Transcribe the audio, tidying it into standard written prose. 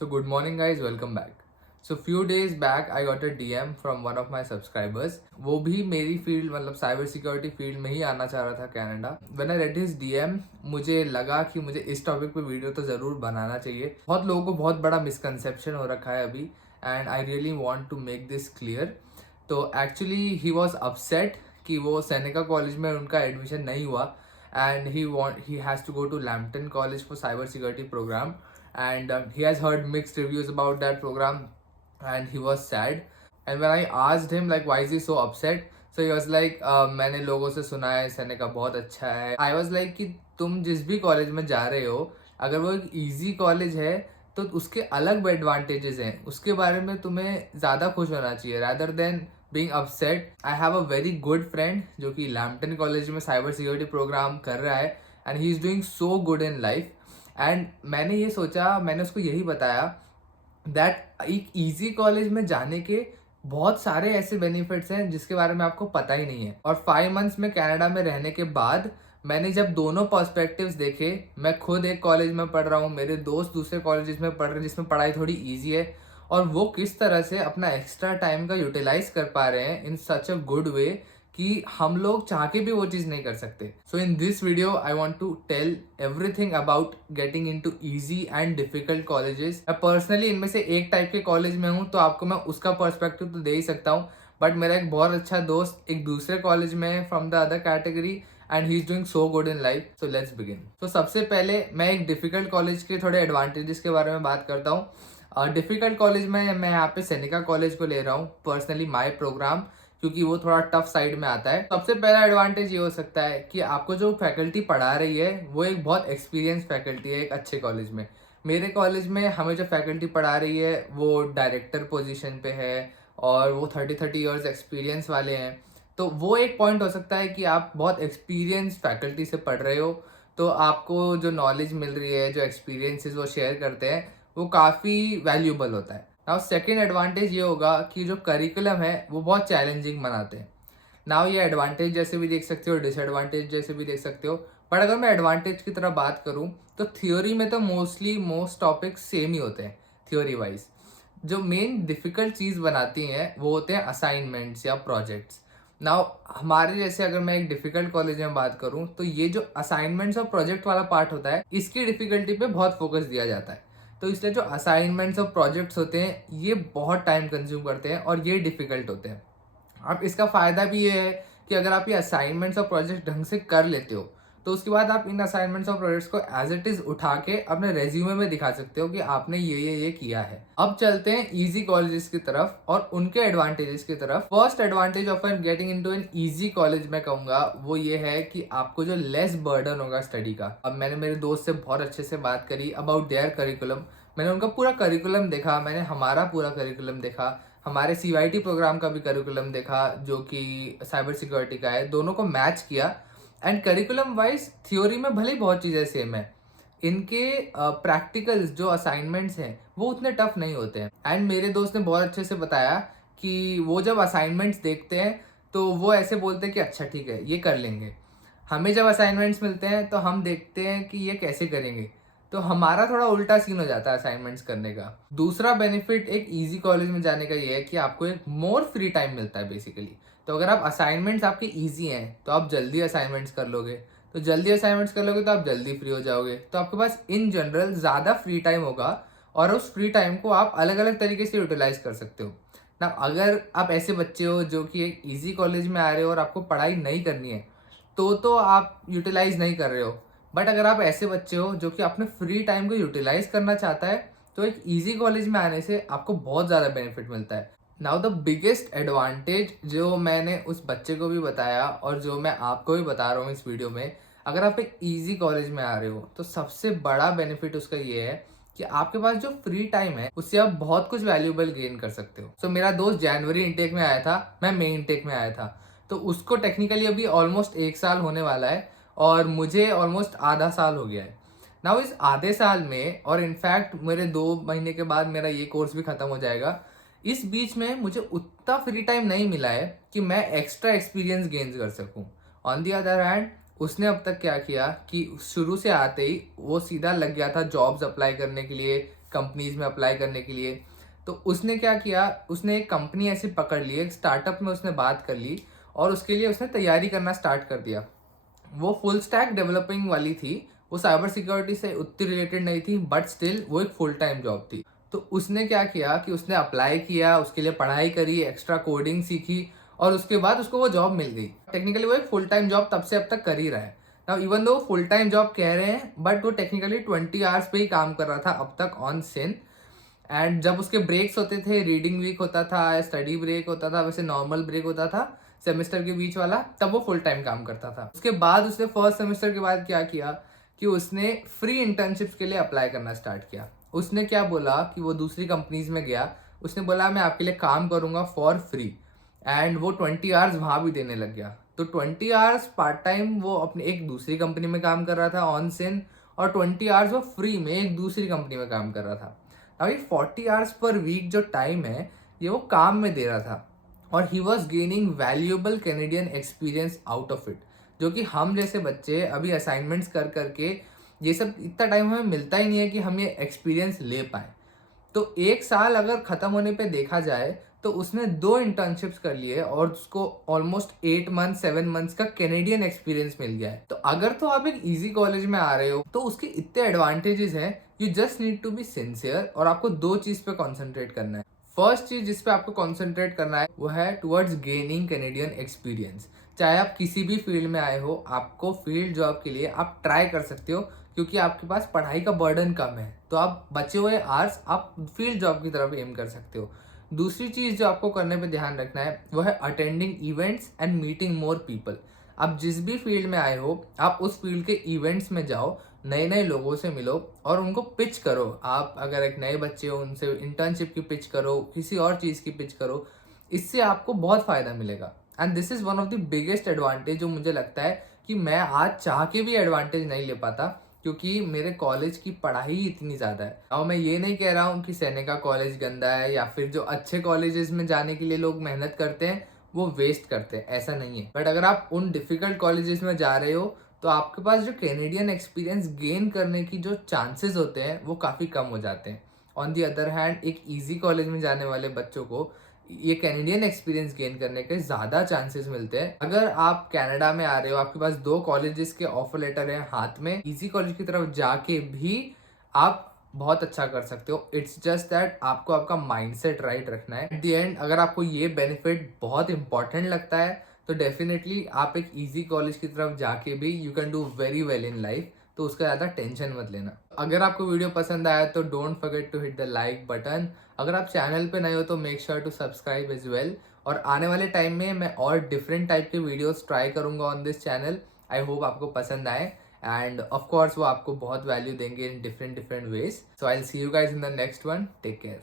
So good morning guys, welcome back. So few days back I got a DM from one of my subscribers. वो भी मेरी field मतलब cyber security field में ही आना चाह रहा था Canada. When I read his DM मुझे लगा कि मुझे इस टॉपिक पे वीडियो तो ज़रूर बनाना चाहिए. बहुत लोगों को बहुत बड़ा मिसकंसेप्शन हो रखा है अभी and I really want to make this clear. तो एक्चुअली ही वॉज अपसेट कि वो सेनेका कॉलेज में उनका एडमिशन नहीं हुआ and he has to go to Lambton College for cyber security program and he has heard mixed reviews about that program and he was sad. And when I asked him like why is he so upset, so he was like मैंने लोगों से सुना है Seneca बहुत अच्छा है. I was like कि तुम जिस भी कॉलेज में जा रहे हो अगर वो एक ईजी कॉलेज है तो उसके अलग एडवांटेजेस हैं, उसके बारे में तुम्हें ज़्यादा खुश होना चाहिए rather than being upset. I have a very good friend जो कि लैम्पटन कॉलेज में साइबर सिक्योरिटी प्रोग्राम कर रहा है and he is doing so good in life. And मैंने ये सोचा, मैंने उसको यही बताया that एक easy कॉलेज में जाने के बहुत सारे ऐसे बेनिफिट्स हैं जिसके बारे में आपको पता ही नहीं है. और 5 मंथ्स में कनाडा में रहने के बाद मैंने जब दोनों पर्सपेक्टिव्स देखे, मैं खुद एक कॉलेज में पढ़ रहा हूँ, मेरे दोस्त दूसरे कॉलेजेस में पढ़ रहे हैं जिसमें पढ़ाई थोड़ी ईजी है और वो किस तरह से अपना एक्स्ट्रा टाइम का यूटिलाइज कर पा रहे हैं इन सच अ गुड वे कि हम लोग चाह के भी वो चीज़ नहीं कर सकते. So in this video I want to tell everything about getting into easy and difficult colleges. मैं पर्सनली इनमें से एक टाइप के कॉलेज में हूँ तो आपको मैं उसका पर्सपेक्टिव तो दे ही सकता हूँ, बट मेरा एक बहुत अच्छा दोस्त एक दूसरे कॉलेज में है from the other category and he is doing so good in life. So let's begin. तो सबसे पहले मैं एक डिफिकल्ट कॉलेज के थोड़े एडवांटेजेस के बारे में बात करता हूँ. डिफिकल्ट कॉलेज में मैं यहाँ पे सेनेका कॉलेज को ले रहा हूँ पर्सनली माय प्रोग्राम, क्योंकि वो थोड़ा टफ साइड में आता है. सबसे पहला एडवांटेज ये हो सकता है कि आपको जो फैकल्टी पढ़ा रही है वो एक बहुत एक्सपीरियंस फैकल्टी है एक अच्छे कॉलेज में. मेरे कॉलेज में हमें जो फैकल्टी पढ़ा रही है वो डायरेक्टर पोजीशन पे है और वो 30 ईयर्स एक्सपीरियंस वाले हैं. तो वो एक पॉइंट हो सकता है कि आप बहुत एक्सपीरियंस फैकल्टी से पढ़ रहे हो तो आपको जो नॉलेज मिल रही है, जो एक्सपीरियंसेस वो शेयर करते हैं, वो काफ़ी वैल्यूबल होता है. नाउ सेकेंड एडवांटेज ये होगा कि जो करिकुलम है वो बहुत चैलेंजिंग बनाते हैं. नाउ ये एडवांटेज जैसे भी देख सकते हो, डिसएडवांटेज जैसे भी देख सकते हो, बट अगर मैं एडवांटेज की तरह बात करूँ तो थ्योरी में तो मोस्ट टॉपिक्स सेम ही होते हैं थ्योरी वाइज. जो मेन डिफिकल्ट चीज़ बनाती हैं वो होते हैं असाइनमेंट्स या प्रोजेक्ट्स. नाउ हमारे जैसे अगर मैं एक डिफिकल्ट कॉलेज में बात करूं तो ये जो असाइनमेंट्स और प्रोजेक्ट वाला पार्ट होता है इसकी डिफिकल्टी पे बहुत फोकस दिया जाता है. तो इसलिए जो असाइनमेंट्स और प्रोजेक्ट्स होते हैं ये बहुत टाइम कंज्यूम करते हैं और ये डिफिकल्ट होते हैं. अब इसका फ़ायदा भी ये है कि अगर आप ये असाइनमेंट्स और प्रोजेक्ट ढंग से कर लेते हो तो उसके बाद आप इन असाइनमेंट्स और प्रोजेक्ट्स को एज इट इज़ उठा के अपने रेज्यूमे में दिखा सकते हो कि आपने ये किया है. अब चलते हैं इजी कॉलेजेस की तरफ और उनके एडवांटेजेस की तरफ. First advantage of an getting into an easy college मैं कहूँगा वो ये है कि आपको जो लेस बर्डन होगा स्टडी का. अब मैंने मेरे दोस्त से बहुत अच्छे से बात करी अबाउट देयर करिकुलम. मैंने उनका पूरा करिकुलम देखा, मैंने हमारा पूरा करिकुलम देखा, हमारे CYT प्रोग्राम का भी करिकुलम देखा जो कि साइबर सिक्योरिटी का है. दोनों को मैच किया एंड करिकुलम वाइज थ्योरी में भले ही बहुत चीज़ें सेम है, इनके प्रैक्टिकल्स जो असाइनमेंट्स हैं वो उतने टफ नहीं होते हैं. एंड मेरे दोस्त ने बहुत अच्छे से बताया कि वो जब असाइनमेंट्स देखते हैं तो वो ऐसे बोलते हैं कि अच्छा ठीक है ये कर लेंगे. हमें जब असाइनमेंट्स मिलते हैं तो हम देखते हैं कि ये कैसे करेंगे, तो हमारा थोड़ा उल्टा सीन हो जाता है असाइनमेंट्स करने का. दूसरा बेनिफिट एक इजी कॉलेज में जाने का ये है कि आपको एक मोर फ्री टाइम मिलता है बेसिकली. तो अगर आप असाइनमेंट्स आपके इजी हैं तो आप जल्दी असाइनमेंट्स कर लोगे, तो जल्दी असाइनमेंट्स कर लोगे तो आप जल्दी फ्री हो जाओगे. तो आपके पास इन जनरल ज़्यादा फ्री टाइम होगा और उस फ्री टाइम को आप अलग अलग तरीके से यूटिलाइज कर सकते हो ना. अगर आप ऐसे बच्चे हो जो कि एक ईजी कॉलेज में आ रहे हो और आपको पढ़ाई नहीं करनी है तो आप यूटिलाइज नहीं कर रहे हो. बट अगर आप ऐसे बच्चे हो जो कि अपने फ्री टाइम को यूटिलाइज करना चाहता है तो एक इजी कॉलेज में आने से आपको बहुत ज़्यादा बेनिफिट मिलता है. नाउ द बिगेस्ट एडवांटेज जो मैंने उस बच्चे को भी बताया और जो मैं आपको भी बता रहा हूँ इस वीडियो में, अगर आप एक इजी कॉलेज में आ रहे हो तो सबसे बड़ा बेनिफिट उसका ये है कि आपके पास जो फ्री टाइम है उससे आप बहुत कुछ वैल्यूएबल गेन कर सकते हो. सो मेरा दोस्त जनवरी इनटेक में आया था, मैं मई इनटेक में आया था, तो उसको टेक्निकली अभी ऑलमोस्ट 1 साल होने वाला है और मुझे ऑलमोस्ट आधा साल हो गया है. नाउ इस आधे साल में और इनफैक्ट मेरे 2 महीने के बाद मेरा ये कोर्स भी ख़त्म हो जाएगा, इस बीच में मुझे उतना फ्री टाइम नहीं मिला है कि मैं एक्स्ट्रा एक्सपीरियंस गेन कर सकूं. ऑन दी अदर हैंड उसने अब तक क्या किया कि शुरू से आते ही वो सीधा लग गया था जॉब्स अप्लाई करने के लिए, कंपनीज में अप्लाई करने के लिए। तो उसने क्या किया, उसने एक कंपनी ऐसी पकड़ ली, एक स्टार्टअप में उसने बात कर ली और उसके लिए उसने तैयारी करना स्टार्ट कर दिया। वो फुल स्टैक डेवलपिंग वाली थी, वो साइबर सिक्योरिटी से उतनी रिलेटेड नहीं थी, बट स्टिल वो एक फुल टाइम जॉब थी। तो उसने क्या किया कि उसने अप्लाई किया, उसके लिए पढ़ाई करी, एक्स्ट्रा कोडिंग सीखी और उसके बाद उसको वो जॉब मिल गई। टेक्निकली वो एक फुल टाइम जॉब तब से अब तक कर ही रहा है। Now even though full time job कह रहे हैं, बट वो टेक्निकली 20 आवर्स पे ही काम कर रहा था अब तक ऑन सिन। एंड जब उसके ब्रेक्स होते थे, रीडिंग वीक होता था, स्टडी ब्रेक होता था, वैसे नॉर्मल ब्रेक होता था सेमेस्टर के बीच वाला, तब वो फुल टाइम काम करता था। उसके बाद उसने फर्स्ट सेमेस्टर के बाद क्या किया कि उसने फ्री इंटर्नशिप्स के लिए अप्लाई करना स्टार्ट किया। उसने क्या बोला कि वो दूसरी कंपनीज में गया, उसने बोला मैं आपके लिए काम करूंगा फॉर फ्री, एंड वो 20 आवर्स वहां भी देने लग गया। तो 20 आवर्स पार्ट टाइम वो अपने एक दूसरी कंपनी में काम कर रहा था ऑन सिन, और 20 आवर्स वो फ्री में एक दूसरी कंपनी में काम कर रहा था। अभी 40 आवर्स पर वीक जो टाइम है ये वो काम में दे रहा था, और he was gaining valuable Canadian experience out of it, जो कि हम जैसे बच्चे अभी असाइनमेंट्स कर करके ये सब इतना टाइम हमें मिलता ही नहीं है कि हम ये एक्सपीरियंस ले पाए। तो एक साल अगर खत्म होने पे देखा जाए तो उसने 2 इंटर्नशिप्स कर लिए और उसको ऑलमोस्ट 8 मंथ 7 मंथ्स का कैनेडियन एक्सपीरियंस मिल गया है। तो अगर तो आप एक इजी कॉलेज में आ रहे हो तो उसके इतने एडवांटेजेस हैं, you just need to be sincere, और आपको 2 चीज पे कॉन्सेंट्रेट करना है। फर्स्ट चीज जिस पे आपको कॉन्सेंट्रेट करना है वो है टुवर्ड्स गेनिंग कैनेडियन एक्सपीरियंस। चाहे आप किसी भी फील्ड में आए हो, आपको फील्ड जॉब के लिए आप ट्राई कर सकते हो, क्योंकि आपके पास पढ़ाई का बर्डन कम है, तो आप बचे हुए आवर्स आप फील्ड जॉब की तरफ एम कर सकते हो। दूसरी चीज जो आपको करने पे ध्यान रखना है वो है attending events and meeting more people. आप जिस भी फील्ड में आए हो आप उस फील्ड के इवेंट्स में जाओ, नए नए लोगों से मिलो और उनको पिच करो। आप अगर एक नए बच्चे हो उनसे इंटर्नशिप की पिच करो, किसी और चीज की पिच करो, इससे आपको बहुत फायदा मिलेगा। And this is one of the biggest advantage जो मुझे लगता है कि मैं आज चाह के भी एडवांटेज नहीं ले पाता, क्योंकि मेरे कॉलेज की पढ़ाई इतनी ज़्यादा है। अब मैं ये नहीं कह रहा हूँ कि सेनेका कॉलेज गंदा है या फिर जो अच्छे कॉलेजेस में जाने के लिए लोग मेहनत करते हैं वो वेस्ट करते हैं, ऐसा नहीं है। बट अगर आप उन डिफिकल्ट कॉलेजेस में जा रहे हो तो आपके पास जो कैनेडियन एक्सपीरियंस गेन करने की जो चांसेस होते हैं वो काफ़ी कम हो जाते हैं। ऑन दी अदर हैंड एक ईजी कॉलेज में जाने वाले बच्चों को ये कैनेडियन एक्सपीरियंस गेन करने के ज़्यादा चांसेस मिलते हैं। अगर आप कनाडा में आ रहे हो, आपके पास 2 कॉलेजेस के ऑफर लेटर हैं हाथ में, इजी कॉलेज की तरफ जाके भी आप बहुत अच्छा कर सकते हो। इट्स जस्ट दैट आपको आपका माइंडसेट राइट रखना है। एट द एंड अगर आपको ये बेनिफिट बहुत इंपॉर्टेंट लगता है तो डेफिनेटली आप एक इजी कॉलेज की तरफ जाके भी you can do very well in life, तो उसका ज़्यादा टेंशन मत लेना। अगर आपको वीडियो पसंद आया तो don't forget to hit the like button. अगर आप चैनल पे नए हो तो make sure to subscribe as well. और आने वाले टाइम में मैं और डिफरेंट टाइप के वीडियोस ट्राई करूंगा on this channel. I hope आपको पसंद आए, एंड ऑफ कोर्स वो आपको बहुत वैल्यू देंगे in different ways. So I will see you guys in the next one. Take care.